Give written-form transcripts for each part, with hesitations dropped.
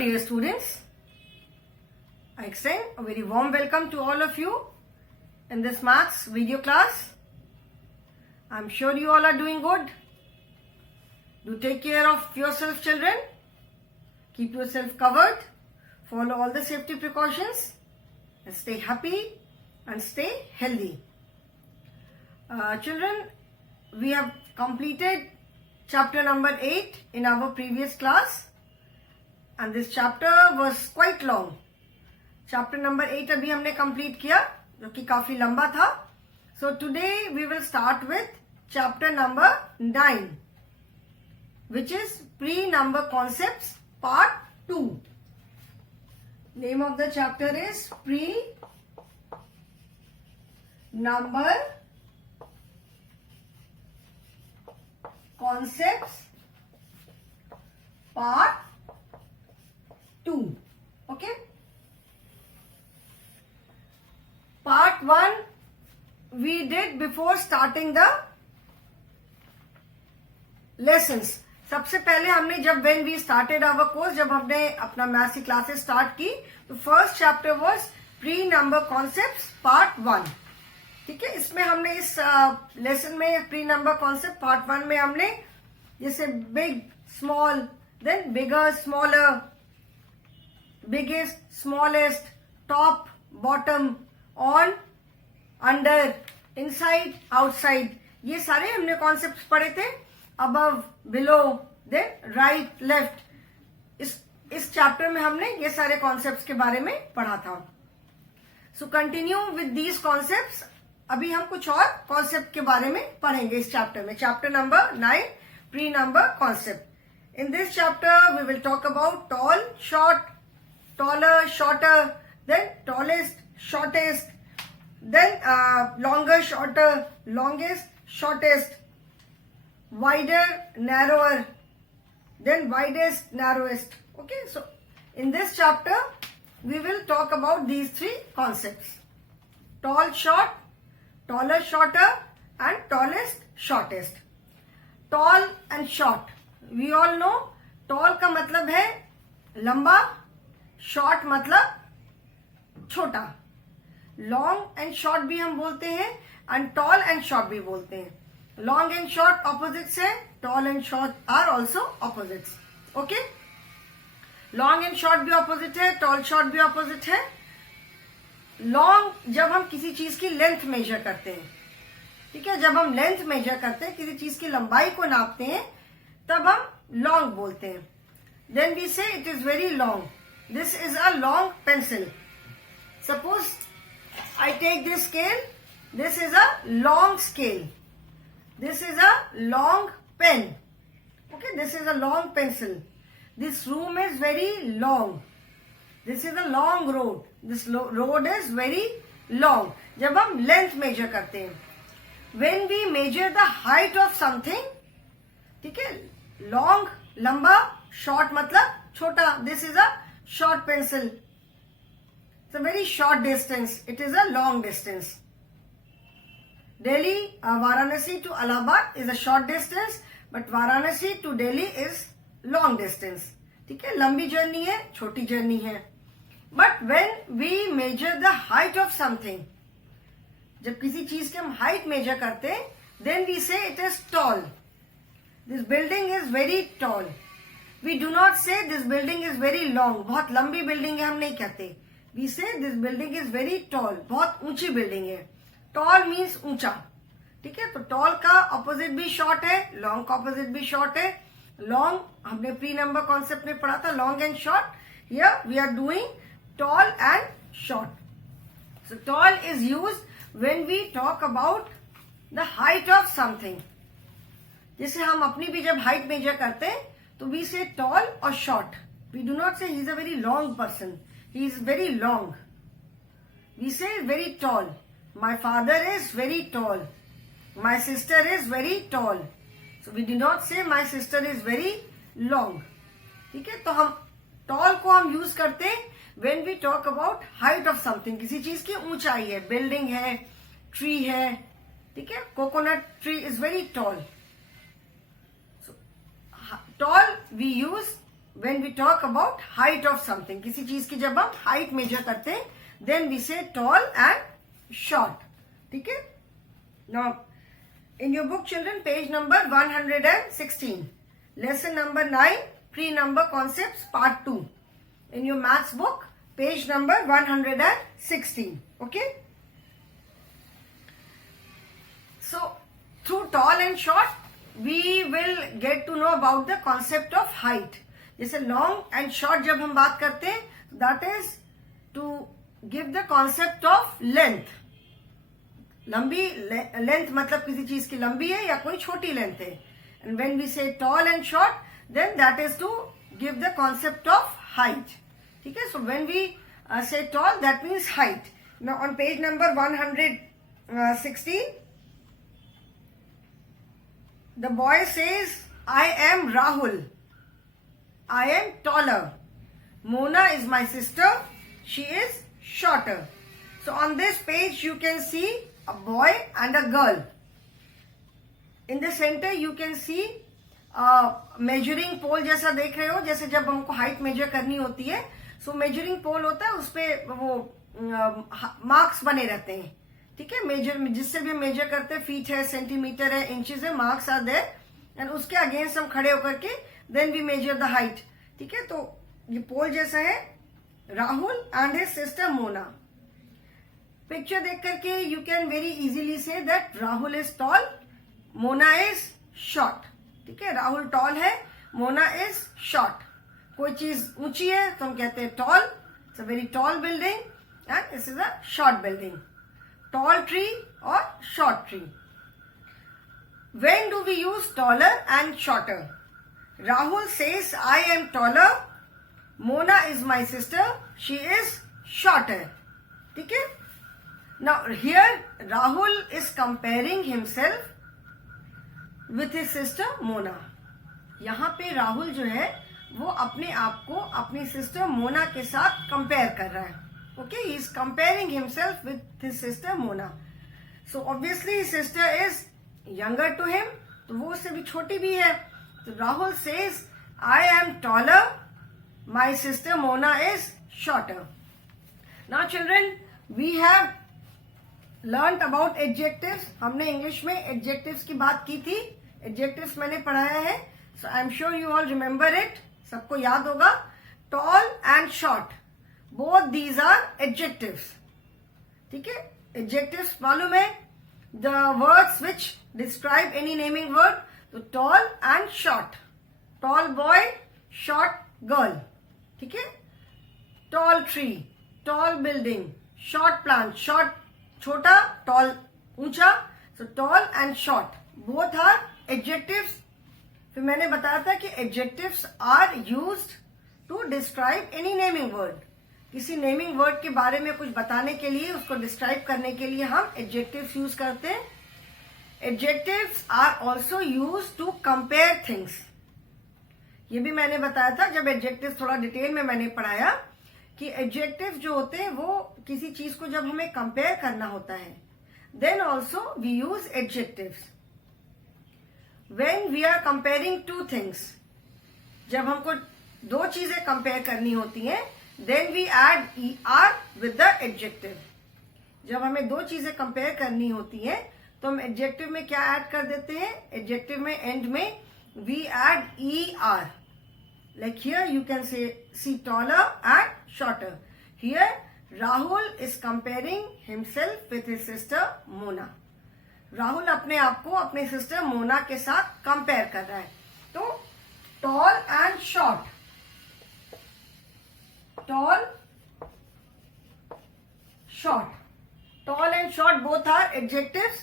dear students. I extend a very warm welcome to all of you in this maths video class. I'm sure you all are doing good. Do take care of yourself, children. Keep yourself covered. Follow all the safety precautions. And stay happy and stay healthy. Children, we have completed chapter number 8 in our previous class. And this chapter was quite long. Chapter number 8 अभी हमने complete किया जो कि काफी लंबा था. So today we will start with chapter number 9, which is pre-number concepts part 2. Name of the chapter is pre-number concepts part 2. Okay. Part 1 we did before starting the lessons. सबसे पहले हमने जब when we started our course, जब हमने अपना maths की classes start की, तो first chapter was pre number concepts part 1. ठीक है, इसमें हमने इस लेसन में प्री नंबर कॉन्सेप्ट पार्ट 1 में हमने जैसे big, small, then bigger, smaller, biggest, smallest, top, bottom, on, under, inside, outside, ये सारे हमने कॉन्सेप्ट्स पढ़े थे. Above, below, then right, left. इस चैप्टर में हमने ये सारे कॉन्सेप्ट्स के बारे में पढ़ा था. So continue with these concepts. अभी हम कुछ और कॉन्सेप्ट के बारे में पढ़ेंगे इस चैप्टर में. Chapter number 9, pre number concept. In this chapter we will talk about tall, short, taller, shorter, then tallest, shortest, then longer, shorter, longest, shortest, wider, narrower, then widest, narrowest. Okay, so in this chapter we will talk about these three concepts: tall, short, taller, shorter, and tallest, shortest. Tall and short. We all know tall का मतलब है लंबा, short मतलब छोटा. Long and short भी हम बोलते हैं and tall and short भी बोलते हैं. Long and short opposites है, tall and short are also opposites. Okay? Long and short भी opposite है, tall short भी opposite है. Long जब हम किसी चीज की लेंथ मेजर करते हैं, ठीक है, जब हम लेंथ मेजर करते हैं, किसी चीज की लंबाई को नापते हैं, तब हम लॉन्ग बोलते हैं. Then we say it is very long. This is a long pencil. Suppose I take this scale. This is a long scale. This is a long pen. Okay, this is a long pencil. This room is very long. This is a long road. This road is very long. जब हम length measure करते हैं, when we measure the height of something, ठीक है, long लंबा, short मतलब छोटा. This is a short pencil. It's a very short distance. It is a long distance. Delhi Varanasi to Allahabad is a short distance, but Varanasi to Delhi is long distance. ठीक है, लंबी journey है, छोटी जर्नी है. But when we measure the height of something, जब किसी चीज की हम हाइट मेजर करते हैं, then we say it is tall. This building is very tall. We do not say this building is very long. बहुत लंबी बिल्डिंग है हम नहीं कहते. We say this building is very tall. बहुत ऊंची बिल्डिंग है. Tall means ऊंचा. ठीक है, तो tall का ऑपोजिट भी शॉर्ट है, long का ऑपोजिट भी शॉर्ट है. Long हमने प्री नंबर कॉन्सेप्ट में पढ़ा था, long and short. Here we are doing tall and short. So tall is used when we talk about the height of something. जैसे हम अपनी भी जब हाइट मेजर करते हैं, तो वी से टॉल और short. We do not say he is a very long person. He is very long. We say very tall. My father is very tall. My sister is very tall. So we do not say my sister is very long. ठीक है, तो हम toll को हम use करते हैं when we talk about height of something. किसी चीज की ऊंचाई है, बिल्डिंग है, ट्री है. ठीक है, coconut tree is very toll. Tall we use when we talk about height of something, किसी चीज की जब हम height measure करते हैं, then we say tall and short. ठीक है? Now, in your book, children, page number 116, lesson number 9, pre-number concepts, part 2. In your maths book, page number 116. Okay? So, through tall and short, we will get to know about the concept of height. जैसे long and short जब हम बात करते हैं, that is to give the concept of length. लंबी length मतलब किसी चीज की लंबी है या कोई छोटी length है. And when we say tall and short, then that is to give the concept of height. ठीक है? So when we say tall, that means height. Now on page number 116, the boy says, I am Rahul. I am taller. Mona is my sister. She is shorter. So on this page you can see a boy and a girl. In the center you can see measuring pole जैसा देख रहे हो, जैसे जब हमको height measure करनी होती है, so measuring pole होता है, उसपे वो marks बने रहते हैं. ठीक है? मेजर जिससे भी मेजर करते हैं, फीट है, सेंटीमीटर है, इंचेस है, मार्क्स आर देयर, एंड उसके अगेंस्ट हम खड़े होकर के then we measure the height. ठीक है? तो ये पोल जैसा है. Rahul and his sister Mona. Picture देख करके you can very easily see that Rahul is tall, Mona is short. ठीक है? राहुल टॉल है, मोना इज शॉर्ट. कोई चीज ऊंची है तो हम कहते हैं tall. It's a very tall building and this is a short building. Tall tree or short tree. When do we use taller and shorter? Rahul says, I am taller. Mona is my sister. She is shorter. ठीक है? Now here Rahul is comparing himself with his sister Mona. यहाँ पे राहुल जो है वो अपने आप को अपनी सिस्टर मोना के साथ कंपेयर कर रहा है. Okay, he is comparing himself with his sister Mona. So obviously his sister is younger to him. तो वो उससे भी छोटी भी है. तो Rahul says, I am taller. My sister Mona is shorter. Now children, we have learnt about adjectives. हमने English में adjectives की बात की थी. Adjectives मैंने पढ़ाया है. So I am sure you all remember it. सबको याद होगा. Tall and short. Both these are adjectives. ठीक है? Adjectives मालूम है? The words which describe any naming word. तो tall and short. Tall boy, short girl. ठीक है? Tall tree, tall building, short plant, short छोटा, tall ऊंचा. So tall and short. Both are adjectives. फिर मैंने बताया था कि adjectives are used to describe any naming word. किसी नेमिंग वर्ड के बारे में कुछ बताने के लिए, उसको डिस्क्राइब करने के लिए हम एडजेक्टिव्स यूज करते हैं. Adjectives are also use to compare things. ये भी मैंने बताया था जब एडजेक्टिव्स थोड़ा डिटेल में मैंने पढ़ाया कि एडजेक्टिव जो होते हैं वो किसी चीज को जब हमें कंपेयर करना होता है, then also we use adjectives. When we are comparing two things, जब हमको दो चीजें कंपेयर करनी होती हैं, then we add er with the adjective. जब हमें दो चीजें कंपेयर करनी होती है तो हम एडजेक्टिव में क्या ऐड कर देते हैं? एडजेक्टिव में एंड में we add er. Like here you can say see taller and shorter. Here Rahul is comparing himself with his sister Mona. Rahul अपने आप को अपने सिस्टर मोना के साथ कंपेयर कर रहा है. तो tall and short. Tall, short. Tall and short both are adjectives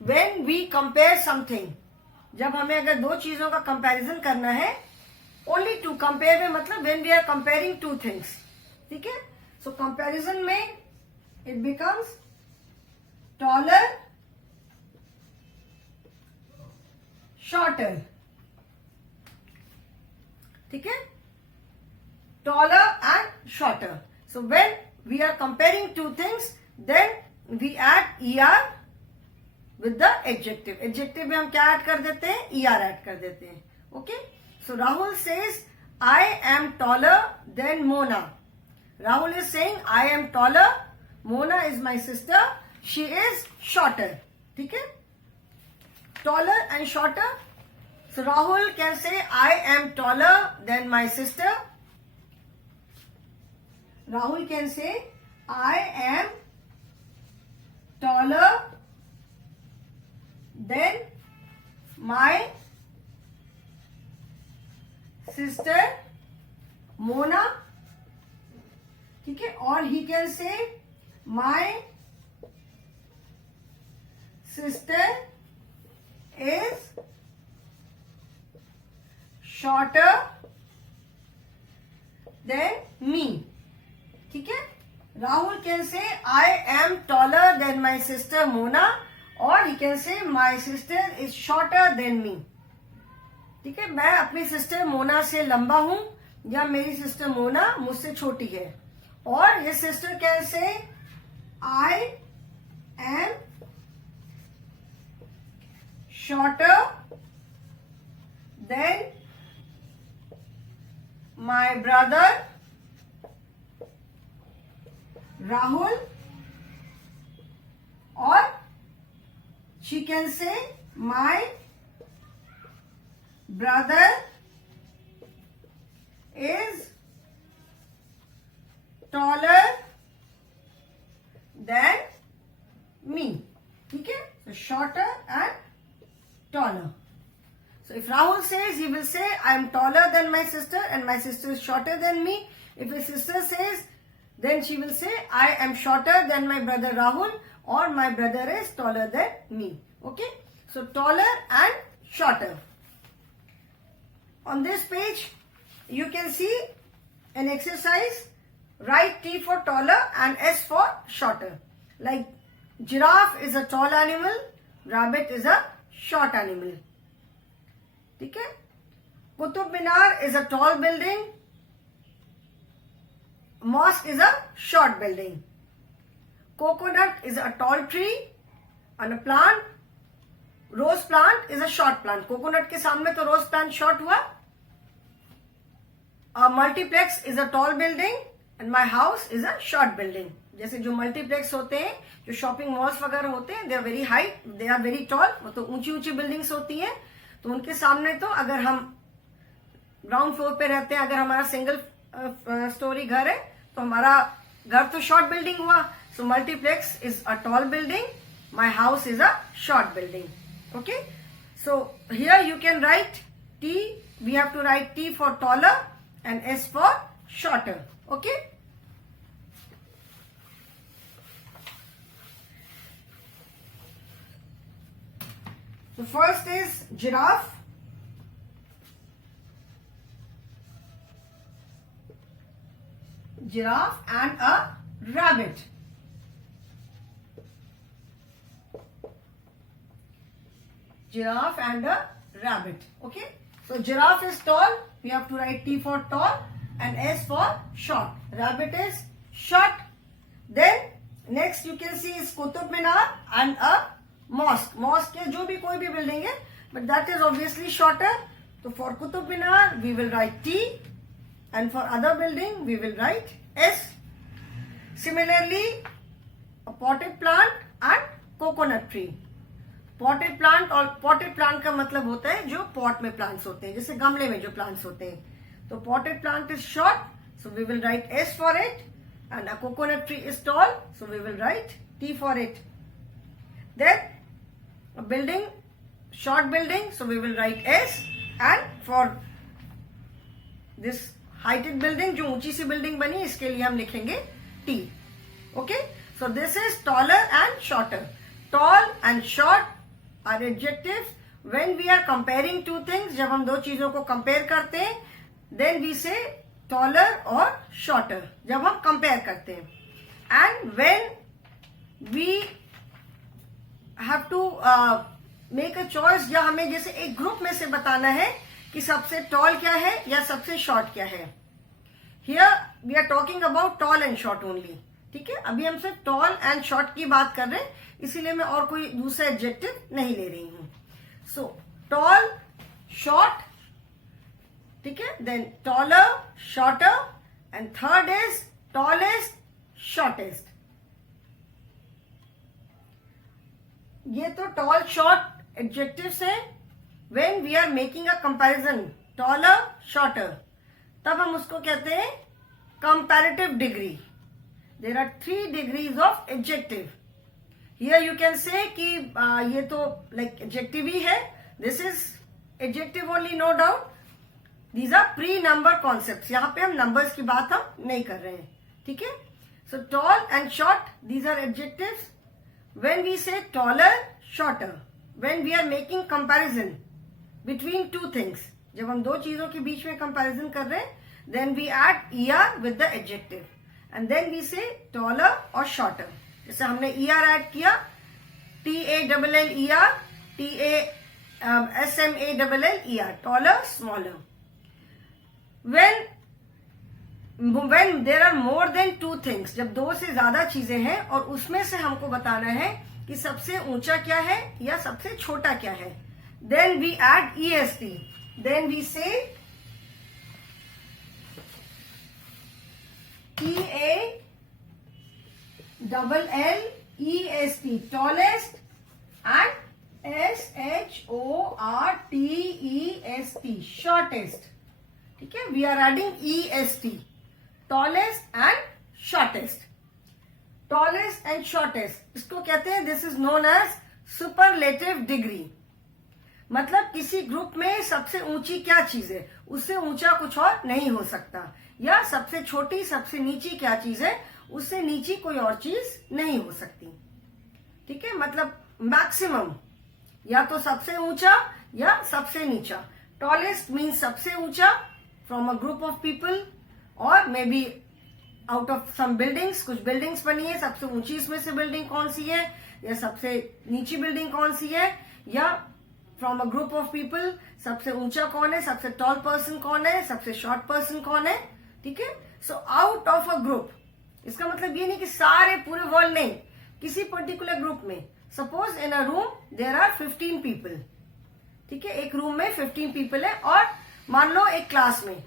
when we compare something. जब हमें अगर दो चीजों का कंपैरिजन करना है, only to compare में मतलब when we are comparing two things. ठीक है? So comparison में it becomes taller, shorter. ठीक है? Taller and shorter. So when we are comparing two things, then we add er with the adjective. Adjective में हम क्या ऐड कर देते हैं? er ऐड कर देते हैं. Okay? So Rahul says, I am taller than Mona. Rahul is saying I am taller. Mona is my sister. She is shorter. ठीक है? Taller and shorter. So Rahul can say I am taller than my sister. Rahul can say I am taller than my sister Mona. ठीक है? और he can say my sister is shorter than me. ठीक है? Rahul can say I am taller than my sister Mona, or he can say my sister is shorter than me. ठीक है? मैं अपनी sister Mona से लंबा हूं या मेरी सिस्टर मोना मुझसे छोटी है. और ये sister can say I am shorter than my brother Rahul, or she can say my brother is taller than me. ठीक है? So shorter and taller. So if Rahul says, he will say I am taller than my sister and my sister is shorter than me. If his sister says, then she will say I am shorter than my brother Rahul, or my brother is taller than me. Okay? So taller and shorter. On this page, you can see an exercise. Write T for taller and S for shorter. Like giraffe is a tall animal, rabbit is a short animal. ठीक है? Qutub Minar is a tall building. Mosque is a short building. Coconut is a tall tree. And a plant, rose plant is a short plant. Coconut के सामने तो rose plant short हुआ. A multiplex is a tall building and my house is a short building. जैसे जो multiplex होते हैं, जो shopping malls वगैरह होते हैं, they are very height, they are very tall, वो तो ऊंची ऊंची बिल्डिंग्स होती हैं. तो उनके सामने तो अगर हम ग्राउंड फ्लोर पे रहते हैं, अगर हमारा सिंगल स्टोरी घर है, तो हमारा घर तो शॉर्ट बिल्डिंग हुआ. So multiplex is a tall building, my house is a short building. Okay, so here you can write T. We have to write T for taller and S for shorter. Okay? So first is giraffe. Giraffe and a rabbit. Giraffe and a rabbit. Okay? So giraffe is tall. We have to write T for tall and S for short. Rabbit is short. Then next you can see is Qutub Minar and a mosque. Mosque है जो भी कोई भी building है, but that is obviously shorter. So for Qutub Minar we will write T, and for other building we will write S. Similarly, a potted plant and coconut tree. Potted plant, और potted plant का मतलब होता है जो pot में plants होते हैं, जैसे गमले में जो प्लांट्स होते हैं. तो potted plant is short, so we will write S for it. And a coconut tree is tall, so we will write T for it. Then building, short building, so we will write S. And for this heighted building, जो ऊंची सी building बनी, इसके लिए हम लिखेंगे T. Okay, so this is taller and shorter. Tall and short are adjectives when we are comparing two things. जब हम दो चीजों को कंपेयर करते हैं, then we say taller or shorter. जब हम कंपेयर करते हैं. And when we have to make a choice, या हमें जैसे एक ग्रुप में से बताना है कि सबसे टॉल क्या है या सबसे शॉर्ट क्या है. Here we are talking about tall and short only. ठीक है, अभी हम सिर्फ टॉल एंड शॉर्ट की बात कर रहे हैं, इसीलिए मैं और कोई दूसरा एडजेक्टिव नहीं ले रही हूं. सो टॉल, शॉर्ट, ठीक है. Then taller, shorter, and third is tallest, shortest. ये तो टॉल शॉर्ट एडजेक्टिव्स है. When we are making a comparison taller shorter, तब हम उसको कहते हैं comparative degree. There are 3 degrees of adjective. Here you can say कि ये तो लाइक एडजेक्टिव ही है. This is adjective only, no doubt. These are pre number concept. यहां पे हम नंबर्स की बात हम नहीं कर रहे हैं. ठीक है. So tall and short, these are adjectives. When we say taller, shorter, when we are making comparison between two things, जब हम दो चीजों के बीच में comparison कर रहे हैं, then we add er with the adjective, and then we say taller or shorter. जैसे हमने er add किया, TALLER, SMALLER, taller, smaller. When there are more than 2 things, जब 2 से ज्यादा चीजें हैं और उसमें से हमको बताना है कि सबसे ऊंचा क्या है या सबसे छोटा क्या है, then we add EST. Then we say TALLEST, tallest, and SHORTEST, shortest. ठीक है. We are adding EST. Tallest and shortest. Tallest and shortest इसको कहते हैं, this is known as superlative degree. मतलब किसी ग्रुप में सबसे ऊंची क्या चीज है, उससे ऊंचा कुछ और नहीं हो सकता, या सबसे छोटी सबसे नीची क्या चीज है, उससे नीची कोई और चीज नहीं हो सकती. ठीक है. मतलब मैक्सिमम या तो सबसे ऊंचा या सबसे नीचा. टॉलेस्ट मीन्स सबसे ऊंचा from a group of people, और may be out of some buildings. कुछ बिल्डिंग्स बनी है, सबसे ऊंची इसमें से बिल्डिंग कौन सी है, या सबसे नीची बिल्डिंग कौन सी है, या from a group of people सबसे ऊंचा कौन है, सबसे टॉल पर्सन कौन है, सबसे शॉर्ट पर्सन कौन है. ठीक है. सो आउट ऑफ अ ग्रुप, इसका मतलब ये नहीं कि सारे पूरे वर्ल्ड नहीं, किसी पर्टिकुलर ग्रुप में. Suppose in a room there are 15 people. ठीक है. एक रूम में 15 पीपल है, और मान लो एक क्लास में,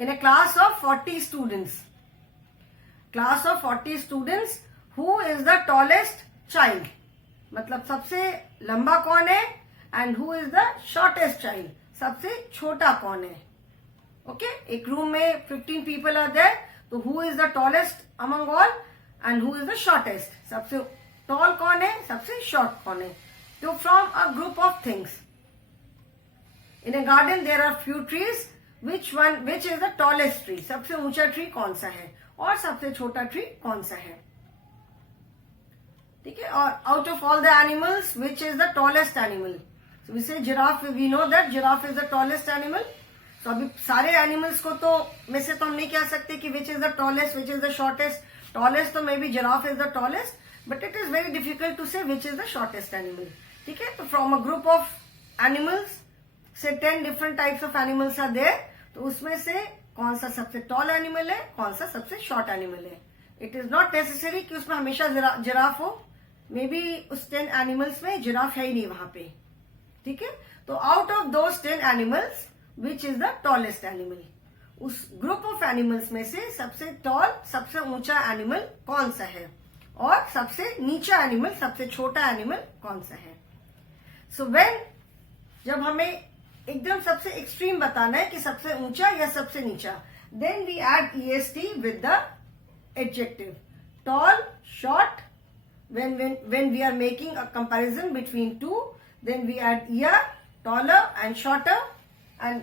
in a class of 40 students, who is the tallest child, मतलब सबसे लंबा कौन है, and who is the shortest child, सबसे छोटा कौन है. ओके. एक रूम में 15 people are there, तो who is the tallest among all and who is the shortest, सबसे tall कौन है, सबसे short कौन है. तो from a group of things, in a garden there are few trees, which is the tallest tree, सबसे ऊंचा ट्री कौन सा है और सबसे छोटा ट्री कौन सा है. ठीक है. और out of all the animals which is the tallest animal, so we say giraffe. We know that giraffe is the tallest animal. So अभी सारे एनिमल्स को तो में से तो हम नहीं कह सकते कि which is the tallest, which is the shortest. Tallest तो maybe giraffe is the tallest, but it is very difficult to say which is the shortest animal. ठीक है. तो from a group of animals, say 10 different types of animals are there, तो उसमें से कौन सा सबसे टॉल एनिमल है, कौन सा सबसे शॉर्ट एनिमल है. इट इज नॉट नेसेसरी कि उसमें हमेशा जिराफ हो. मे बी उस 10 एनिमल्स में जिराफ है ही नहीं वहां पे. ठीक है. तो out of those 10 animals which is the tallest animal, उस ग्रुप ऑफ एनिमल्स में से सबसे टॉल, सबसे ऊंचा एनिमल कौन सा है, और सबसे नीचा एनिमल, सबसे छोटा एनिमल कौन सा है. सो व्हेन, जब हमें एकदम सबसे एक्सट्रीम बताना है कि सबसे ऊंचा या सबसे नीचा, then we add EST with the adjective. Tall, short, when we are making a comparison between two, then we add ER, taller and shorter. And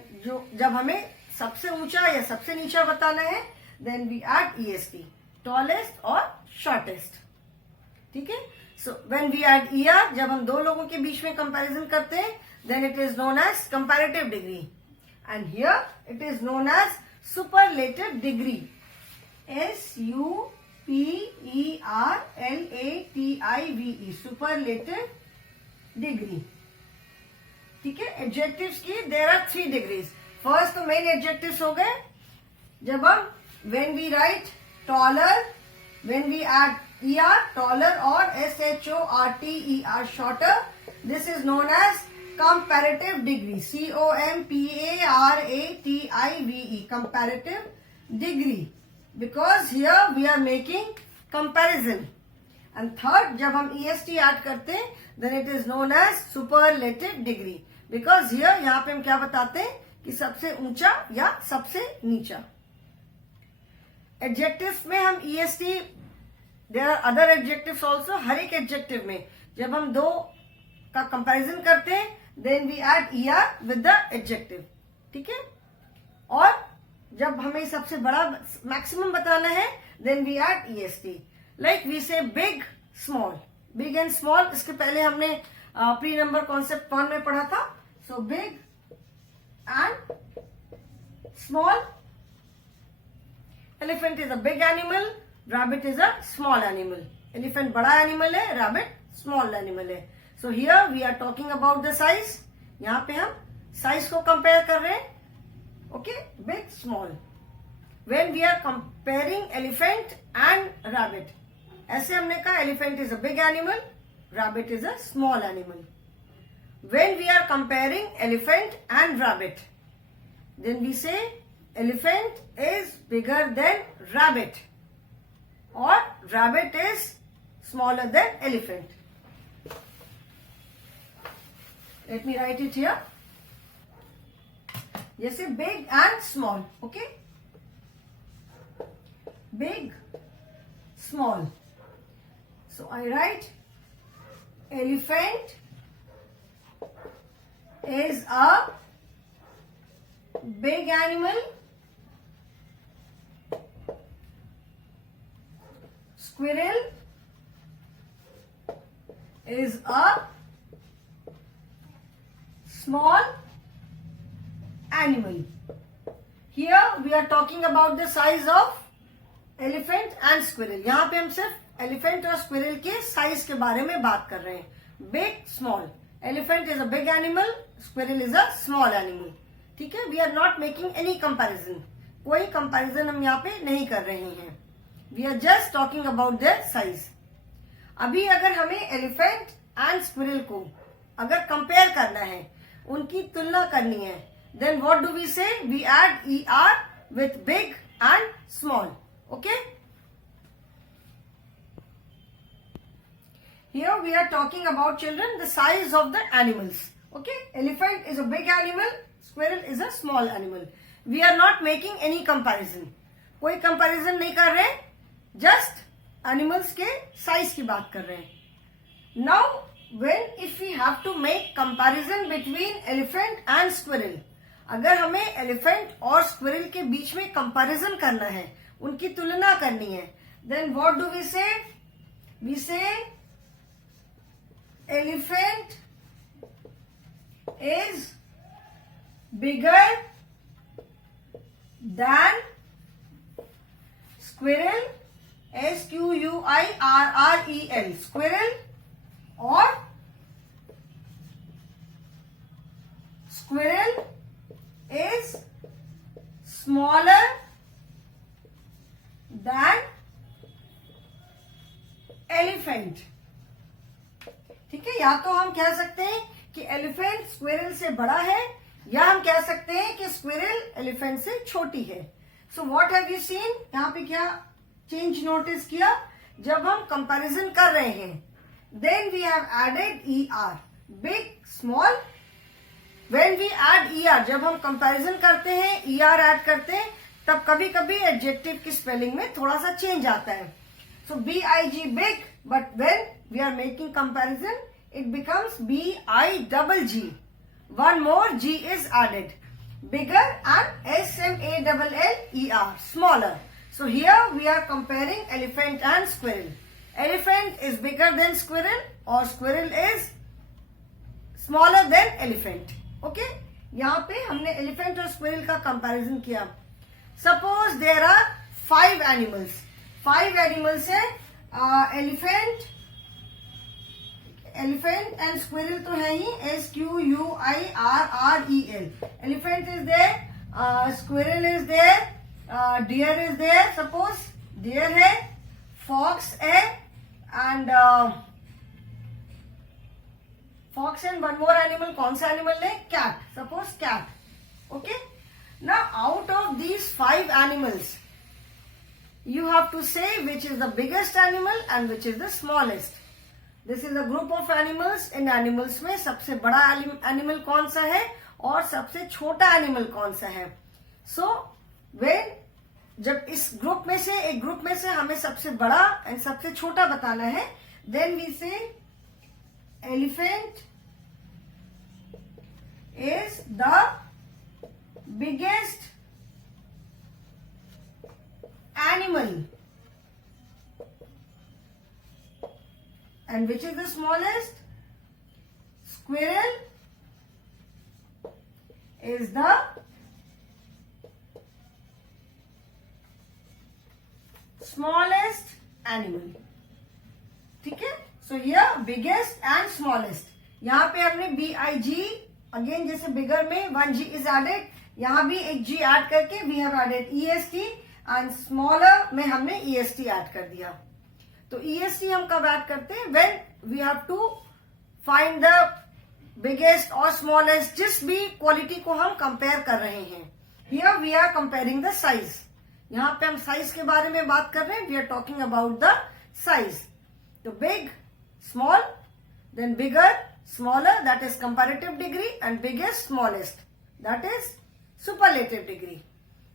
जब हमें सबसे ऊंचा या सबसे नीचा बताना है, then we add EST, tallest और shortest. ठीक है. So when we add ER, जब हम दो लोगों के बीच में comparison करते हैं, then it is known as comparative degree, and here it is known as superlative degree. SUPERLATIVE, superlative degree. ठीक है. एडजेक्टिव्स की देयर आर 3 डिग्रीज. फर्स्ट तो मेन एडजेक्टिव्स हो गए. जब हम when we write taller, when we add ER, taller, और SHORTER, shorter, this is known as comparative degree, COMPARATIVE, comparative degree, because here we are making comparison. And third, जब हम EST add करते हैं, then it is known as superlative degree, because here यहाँ पे हम क्या बताते हैं कि सबसे ऊंचा या सबसे नीचा. Adjectives में हम EST, there are other adjectives also. हर एक adjective में जब हम दो का कंपैरिजन करते हैं, then we add ER with the adjective. ठीक है. और जब हमें सबसे बड़ा मैक्सिमम बताना है, then we add EST. Like we say big, small. Big and small, इसके पहले हमने प्री नंबर कॉन्सेप्ट 1 में पढ़ा था. So big and small. Elephant is a big animal, rabbit is a small animal. Elephant बड़ा animal है, rabbit small animal है. So here we are talking about the size. यहाँ पे हम size को compare कर रहे हैं. Okay, big, small. When we are comparing elephant and rabbit, ऐसे हमने कहा elephant is a big animal, rabbit is a small animal. When we are comparing elephant and rabbit, then we say elephant is bigger than rabbit, or rabbit is smaller than elephant. Let me write it here. जैसे big and small, okay? Big, small. So I write elephant is a big animal. Squirrel is a small animal. Here we are talking about the size of elephant and squirrel. यहाँ पे हम सिर्फ elephant और squirrel के size के बारे में बात कर रहे हैं. Big, small. Elephant is a big animal. Squirrel is a small animal. ठीक है. We are not making any comparison. कोई comparison हम यहाँ पे नहीं कर रहे हैं. We are just talking about their size. अभी अगर हमें elephant and squirrel को अगर compare करना है, उनकी तुलना करनी है, then what do we say? We add ER with big and small. Okay? Here we are talking about, children, the size of the animals. Okay? Elephant is a big animal, squirrel is a small animal. We are not making any comparison. कोई comparison नहीं कर रहे, just animals के size की बात कर रहे हैं. Now, if we have to make comparison between elephant and squirrel, अगर हमें elephant और squirrel के बीच में comparison करना है, उनकी तुलना करनी है, then what do we say? We say elephant is bigger than squirrel, SQUIRREL, squirrel, or squirrel is smaller than elephant. ठीक है. या तो हम कह सकते हैं कि एलिफेंट स्क्विरल से बड़ा है, या हम कह सकते हैं कि स्क्विरल एलिफेंट से छोटी है. So what have you seen? यहाँ पे क्या चेंज नोटिस किया? जब हम कंपैरिजन कर रहे हैं, then we have added ER, big, small. When we add ER, जब हम कंपैरिजन करते हैं, ER ऐड करते हैं, तब कभी कभी एडजेक्टिव की स्पेलिंग में थोड़ा सा चेंज आता है. सो BIG, big, but when we are making comparison, it becomes BIGG. One more G is added. Bigger, and SMALLER, smaller. So here we are comparing elephant and squirrel. Elephant is bigger than squirrel, or squirrel is smaller than elephant. Okay? यहाँ पे हमने elephant और squirrel का comparison किया. Suppose there are 5 animals. 5 animals है. Elephant and squirrel तो है ही, SQUIRREL. Elephant is there, squirrel is there, deer is there. Suppose deer है, fox है, and fox and one more animal, कौन सा एनिमल है? Cat. Suppose cat. Okay. Now out of these 5 animals you have to say which is the biggest animal and which is the smallest. This is a group of animals. In animals में सबसे बड़ा animal कौन सा है और सबसे छोटा animal कौन सा है? So when जब इस ग्रुप में से एक ग्रुप में से हमें सबसे बड़ा एंड सबसे छोटा बताना है, then we say elephant is the biggest animal and which is the smallest? Squirrel is the smallest animal. ठीक है. So here biggest and smallest. यहाँ पे हमने BIG अगेन जैसे बिगर में 1G is added, यहाँ भी एक G ऐड करके we have added EST and smaller में हमने EST ऐड कर दिया. तो EST हम कब ऐड करते हैं? When we have to find the biggest और स्मॉलेस्ट, जिस भी क्वालिटी को हम कंपेयर कर रहे हैं. Here we are comparing the size. यहाँ पे हम साइज के बारे में बात कर रहे हैं. We are talking about the size. तो big, small, then bigger, smaller, that is comparative degree, and biggest, smallest, that is superlative degree.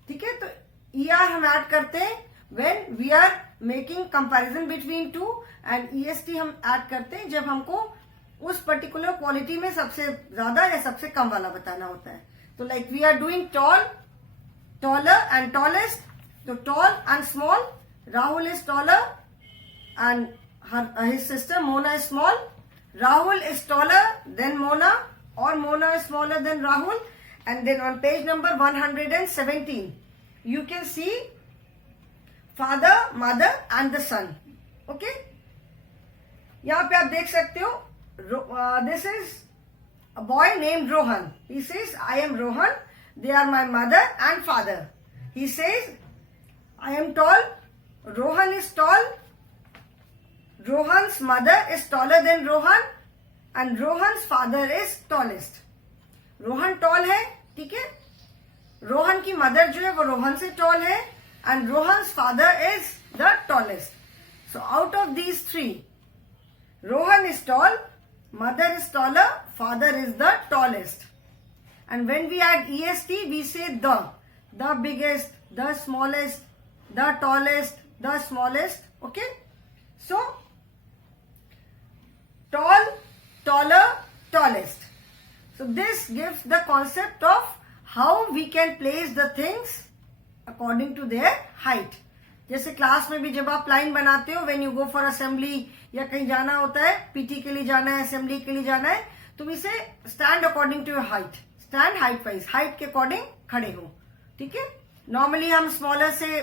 ठीक है. तो ER हम ऐड करते हैं when we are making comparison between two, and EST हम add करते हैं जब हमको उस पर्टिकुलर क्वालिटी में सबसे ज्यादा या सबसे कम वाला बताना होता है. तो like we are doing tall, taller and tallest. तो tall and small, Rahul is taller and his sister Mona is small. Rahul is taller than Mona, और Mona is smaller than Rahul. And then on page number 117 you can see father, mother and the son. Okay. यहाँ पे आप देख सकते हो, this is a boy named Rohan. He says, I am Rohan. They are my mother and father. He says, I am tall. Rohan is tall. Rohan's mother is taller than Rohan, and Rohan's father is tallest. Rohan tall है, ठीक है. रोहन की mother जो है वो रोहन से tall है, and Rohan's father is the tallest. So out of these 3, Rohan is tall, mother is taller, father is the tallest. And when we add EST we say the biggest, the smallest, the tallest, the smallest. Okay. So tall, taller, tallest. So this gives the concept of how we can place the things according to their height. जैसे class में भी जब आप line बनाते हो, when you go for assembly या कहीं जाना होता है, PT के लिए जाना है, असेंबली के लिए जाना है, तुम इसे stand according to your height, stand height wise, height के अकॉर्डिंग खड़े हो. ठीक है. नॉर्मली हम स्मॉलर से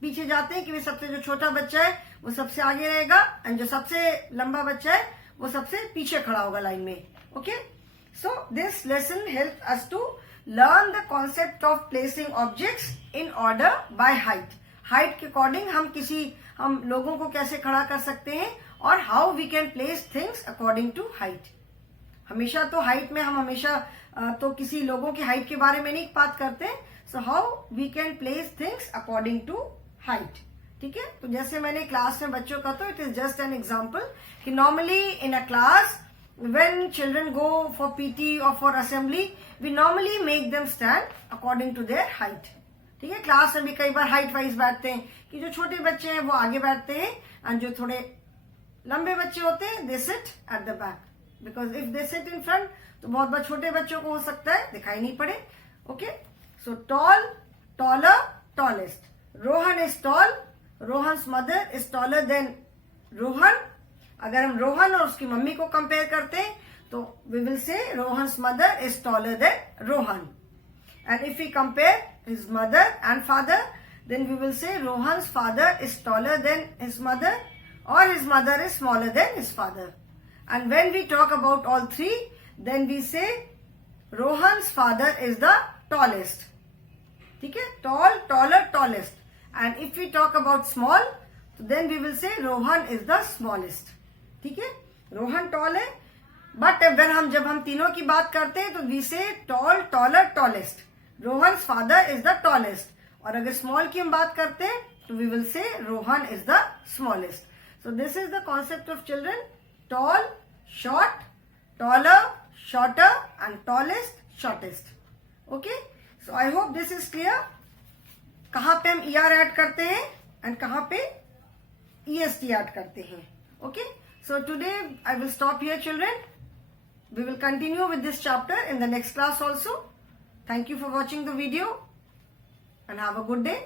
पीछे जाते हैं कि सबसे जो छोटा बच्चा है वो सबसे आगे रहेगा, एंड जो सबसे लंबा बच्चा है वो सबसे पीछे खड़ा होगा लाइन में. Okay. So this lesson help us to learn the concept of placing objects in order by height. height के अकॉर्डिंग हम लोगों को कैसे खड़ा कर सकते हैं, और how we can place things according to height. हमेशा तो हाइट में हम हमेशा तो किसी लोगों की हाइट के बारे में नहीं बात करते. so how we can place things according to height. ठीक है. तो जैसे मैंने क्लास में बच्चों का, तो it is just an example कि normally in a class when children go for PT or for assembly, we normally make them stand according to their height. ठीक है. क्लास में भी कई बार हाइट वाइज बैठते हैं कि जो छोटे बच्चे हैं वो आगे बैठते हैं, एंड जो थोड़े लंबे बच्चे होते हैं they sit at the back, because if they sit in front तो बहुत बार छोटे बच्चों को हो सकता है दिखाई नहीं पड़े. Okay. So tall, taller, tallest. Rohan is toll. Rohan's mother is taller than Rohan. अगर हम रोहन और उसकी मम्मी को कंपेयर करते हैं तो we will say Rohan's mother is taller than Rohan. And if we compare his mother and father, then we will say Rohan's father is taller than his mother, और his mother is smaller than his father. And when we talk about all 3, then we say Rohan's father is the tallest. ठीक है. Tall, taller, tallest. And if we talk about small, then we will say Rohan is the smallest. ठीक है. Rohan toll है, but जब हम तीनों की बात करते हैं तो we say tall, taller, tallest. Rohan father is the tallest. और अगर स्मॉल की हम बात करते हैं तो we will say Rohan is the smallest. So this is the concept of children. Tall, short, taller, shorter and tallest, shortest. Okay, so I hope this is clear. कहां पे हम ER ऐड करते हैं एंड कहां पे EST ऐड करते हैं. Okay, so today I will stop here, children. We will continue with this chapter in the next class also. Thank you for watching the video and have a good day.